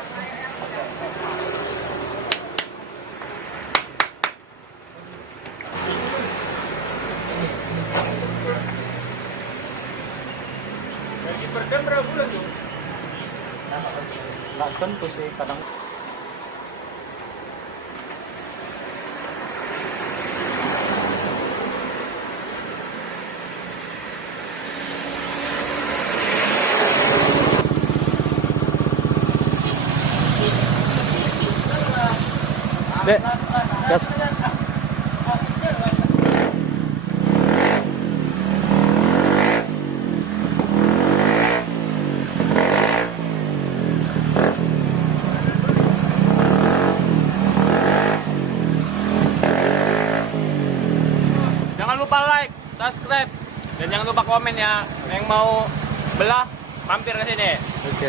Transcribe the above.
Gaji per jam berapa bulan tuh? Nggak tentu sih, kadang Dek, gas. Jangan lupa like, subscribe, dan jangan lupa komen ya. Yang mau belah, mampir ke sini. Oke.